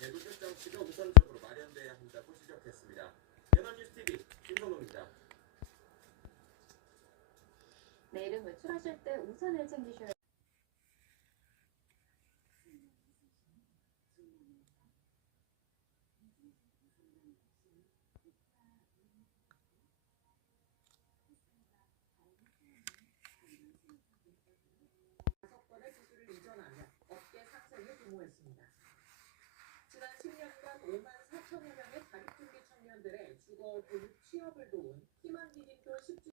대도시 정치가 우선적으로 마련돼야 한다고 지적했습니다. 연합뉴스 TV 김성동입니다. 내일은 외출하실 때 우산을 챙기셔야 업계 도모했습니다. 지난 10년간 5만 4천여 명의 자립준비 청년들의 주거, 교육, 취업을 도운 희망 디딤돌 10주